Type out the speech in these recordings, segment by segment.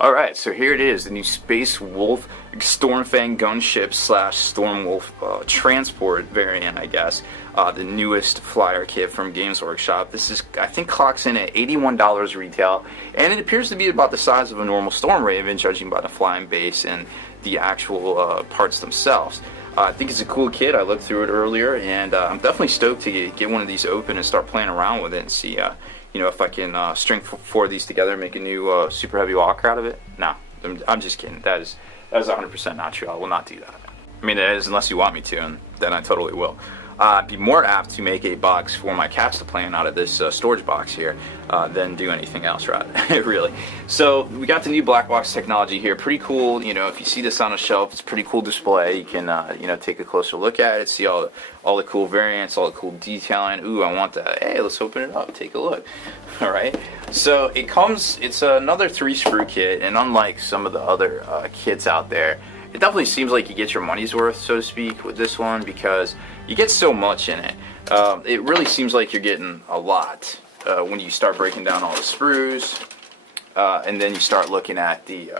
Alright, so here it is, the new Space Wolf Stormfang gunship slash Stormwolf transport variant, I guess. The newest flyer kit from Games Workshop. This is, I think, clocks in at $81 retail, and it appears to be about the size of a normal Storm Raven, judging by the flying base and the actual parts themselves. I think it's a cool kit. I looked through it earlier, and I'm definitely stoked to get one of these open and start playing around with it and see you know, if I can string four of these together and make a new super heavy walker out of it. No, I'm just kidding. That is 100% not true. I will not do that. I mean, it is unless you want me to, and then I totally will. I'd be more apt to make a box for my cats to play in out of this storage box here than do anything else, right? Really. So we got the new black box technology here. Pretty cool. You know, if you see this on a shelf, it's a pretty cool display. You can you know, take a closer look at it, see all the cool variants, all the cool detailing. Ooh, I want that. Hey, let's open it up. Take a look. All right. So it comes. It's another 3-sprue kit, and unlike some of the other kits out there, it definitely seems like you get your money's worth, so to speak, with this one, because you get so much in it. It really seems like you're getting a lot when you start breaking down all the sprues, and then you start looking at the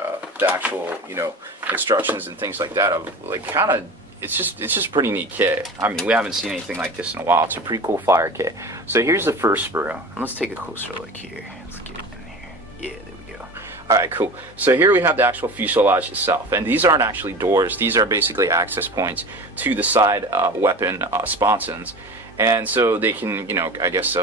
actual, you know, instructions and things like that. Like, kind of, it's just a pretty neat kit. I mean, we haven't seen anything like this in a while. It's a pretty cool flyer kit. So here's the first sprue, and let's take a closer look here. Let's get it in here. Yeah, there we go. Alright, cool. So here we have the actual fuselage itself, and these aren't actually doors. These are basically access points to the side weapon sponsons, and so they can, you know, I guess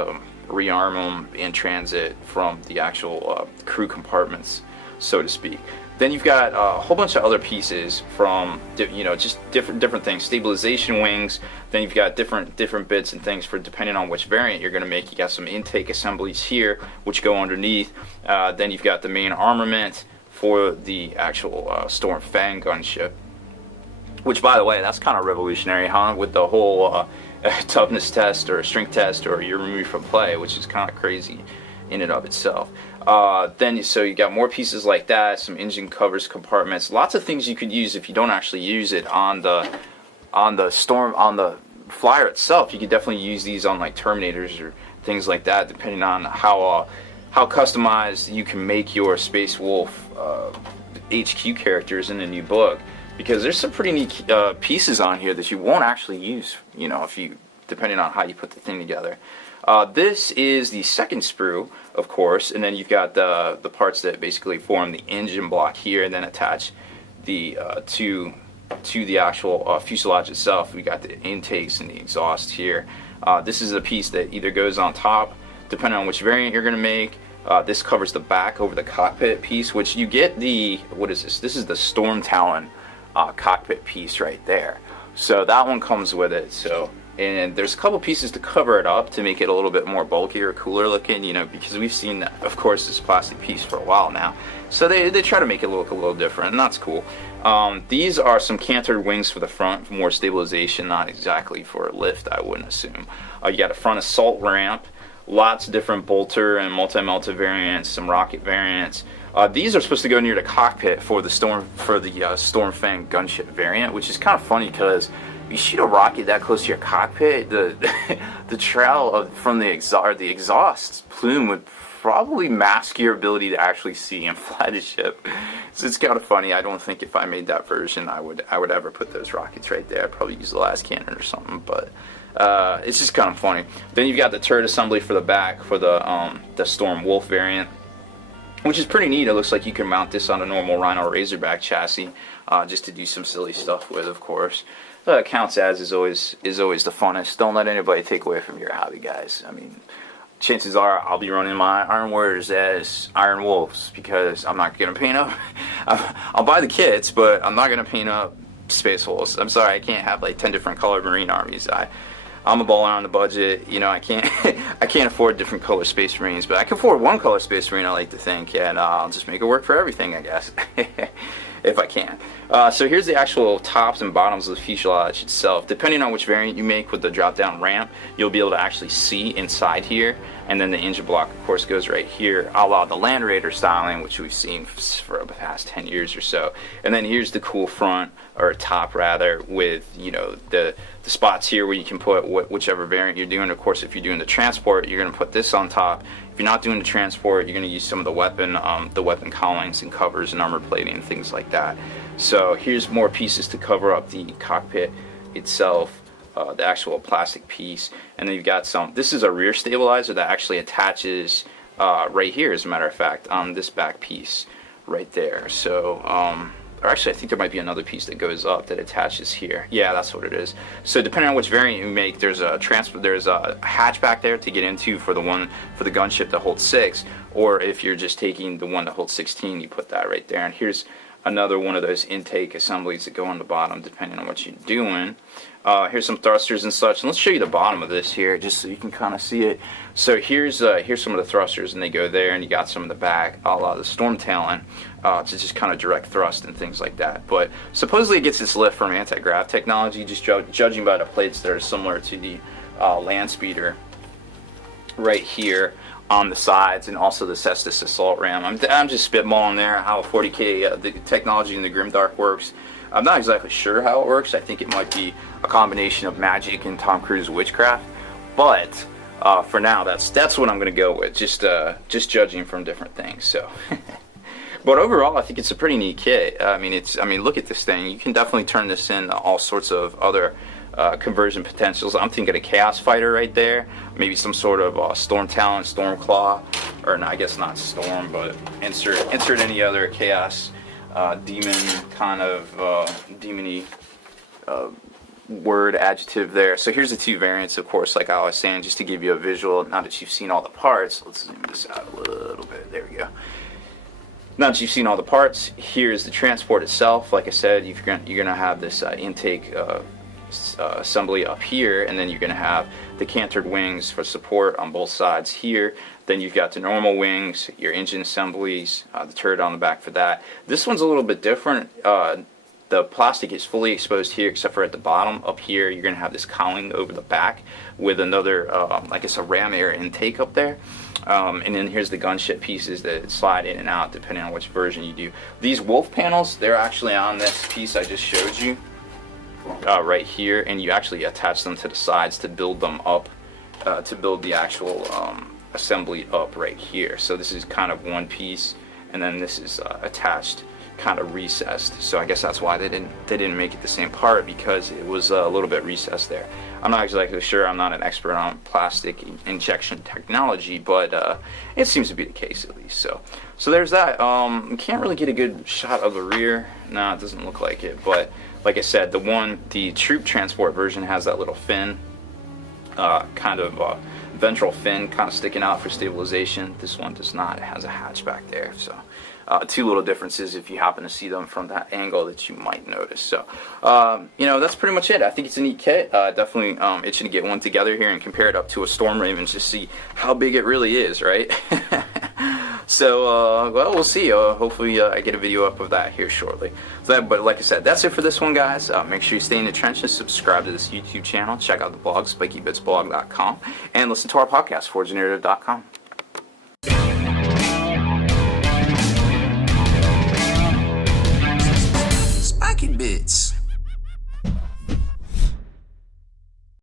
rearm them in transit from the actual crew compartments, so to speak. Then you've got a whole bunch of other pieces from, you know, just different things. Stabilization wings. Then you've got different bits and things for depending on which variant you're going to make. You got some intake assemblies here, which go underneath. Then you've got the main armament for the actual Stormfang gunship. Which, by the way, that's kind of revolutionary, huh? With the whole toughness test or strength test, or you're removed from play, which is kind of crazy in and of itself. Then so you got more pieces like that, some engine covers, compartments, lots of things you could use if you don't actually use it on the flyer itself. You could definitely use these on like Terminators or things like that, depending on how customized you can make your Space Wolf HQ characters in the new book. Because there's some pretty neat pieces on here that you won't actually use, you know, depending on how you put the thing together. This is the second sprue, of course, and then you've got the parts that basically form the engine block here, and then attach the to the actual fuselage itself. We got the intakes and the exhaust here. This is a piece that either goes on top, depending on which variant you're going to make. This covers the back over the cockpit piece, which you get the, what is this? This is the Storm Talon cockpit piece right there. So that one comes with it. So. And there's a couple pieces to cover it up to make it a little bit more bulky or cooler looking, you know, because we've seen, of course, this plastic piece for a while now. So they try to make it look a little different, and that's cool. These are some cantered wings for the front, for more stabilization, not exactly for lift, I wouldn't assume. You got a front assault ramp, lots of different bolter and multi-melta variants, some rocket variants. These are supposed to go near the cockpit for the Stormfang gunship variant, which is kind of funny because you shoot a rocket that close to your cockpit, the trail from the exhaust plume would probably mask your ability to actually see and fly the ship. So it's kind of funny. I don't think if I made that version, I would ever put those rockets right there. I'd probably use the last cannon or something, but it's just kind of funny. Then you've got the turret assembly for the back for the Storm Wolf variant, which is pretty neat. It looks like you can mount this on a normal Rhino Razorback chassis, just to do some silly stuff with, of course. Counts as is always the funnest. Don't let anybody take away from your hobby, guys. I mean, chances are I'll be running my Iron Warriors as Iron Wolves because I'm not gonna paint up. I'll buy the kits, but I'm not gonna paint up Space Wolves. I'm sorry, I can't have like 10 different color Marine armies. I'm a baller on the budget. You know, I can't afford different color Space Marines, but I can afford one color Space Marine, I like to think, and I'll just make it work for everything, I guess. If I can. So here's the actual tops and bottoms of the fuselage itself. Depending on which variant you make with the drop down ramp, you'll be able to actually see inside here. and then the engine block, of course, goes right here, a la the Land Raider styling, which we've seen for the past 10 years or so. And then here's the cool front, or top rather, with, you know, the spots here where you can put whichever variant you're doing. Of course, if you're doing the transport, you're going to put this on top. If you're not doing the transport, you're going to use some of the weapon cowlings and covers and armor plating and things like that. So here's more pieces to cover up the cockpit itself, the actual plastic piece. And then you've got this is a rear stabilizer that actually attaches right here, as a matter of fact, on this back piece right there. So or actually, I think there might be another piece that goes up that attaches here. Yeah, that's what it is. So depending on which variant you make, there's a hatchback there to get into for the gunship that holds 6, or if you're just taking the one that holds 16, you put that right there. And here's another one of those intake assemblies that go on the bottom, depending on what you're doing. Here's some thrusters and such, and let's show you the bottom of this here, just so you can kind of see it. So here's some of the thrusters, and they go there, and you got some in the back, a la the Stormfang, to just kind of direct thrust and things like that. But supposedly it gets its lift from anti-grav technology, just judging by the plates that are similar to the land speeder right here on the sides, and also the Cestus assault ram. I'm just spitballing there how 40K the technology in the Grimdark works. I'm not exactly sure how it works. I think it might be a combination of magic and Tom Cruise witchcraft, but for now that's what I'm going to go with, just judging from different things. So but overall, I think it's a pretty neat kit. I mean, look at this thing. You can definitely turn this into all sorts of other conversion potentials. I'm thinking a Chaos Fighter right there, maybe some sort of Storm Talon, Storm Claw, or no, I guess not Storm, but insert any other Chaos demon kind of demony word adjective there. So here's the two variants, of course, like I was saying, just to give you a visual. Now that you've seen all the parts, let's zoom this out a little bit. There we go. Now that you've seen all the parts, here's the transport itself. Like I said, you're going to have this intake assembly up here, and then you're going to have the cantered wings for support on both sides here. Then you've got the normal wings, your engine assemblies, the turret on the back for that. This one's a little bit different. The plastic is fully exposed here, except for at the bottom. Up here, you're going to have this cowling over the back with another, I guess, a ram air intake up there. And then here's the gunship pieces that slide in and out depending on which version you do. These wolf panels, they're actually on this piece I just showed you right here, and you actually attach them to the sides to build them up, to build the actual assembly up right here. So this is kind of one piece, and then this is attached, kind of recessed. So I guess that's why they didn't make it the same part, because it was a little bit recessed there. I'm not exactly sure. I'm not an expert on plastic injection technology, but it seems to be the case at least. So there's that. You can't really get a good shot of the rear. No, it doesn't look like it. But like I said, the troop transport version has that little fin, kind of ventral fin kind of sticking out for stabilization. This one does not. It has a hatchback there. So two little differences if you happen to see them from that angle that you might notice. So you know, that's pretty much it. I think it's a neat kit. Definitely itching to get one together here and compare it up to a Storm Raven to see how big it really is, right? So well, we'll see. Hopefully I get a video up of that here shortly. But like I said, that's it for this one, guys. Make sure you stay in the trenches, subscribe to this YouTube channel, check out the blog, spikybitsblog.com, and listen to our podcast, forgenarrative.com.